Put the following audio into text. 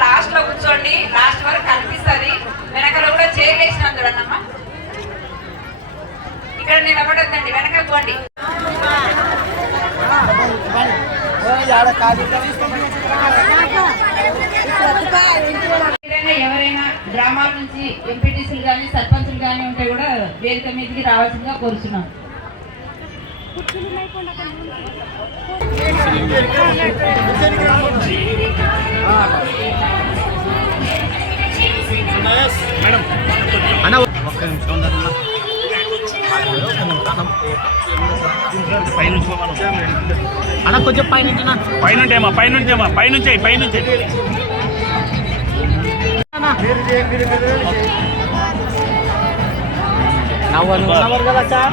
లాస్ట్లో కూర్చోండి లాస్ట్ వరకు కనిపిస్తుంది వెనకలో కూడా చేరేసినాం చూడన్నమ్మా ఇక్కడ నిలబడద్దండి వెనక పోండి ఆడ కాదు గ్రామాల నుంచి ఎంపీటీసీలు కానీ సర్పంచులు కానీ ఉంటే కూడా వేదిక మీదకి రావాల్సిందిగా కోరుచున్నాం అన్న ఒక్క నిమిషం ఉందన్న. అన్న కొంచెం పైన పైనుంచే नव्वद नंबर गेला चार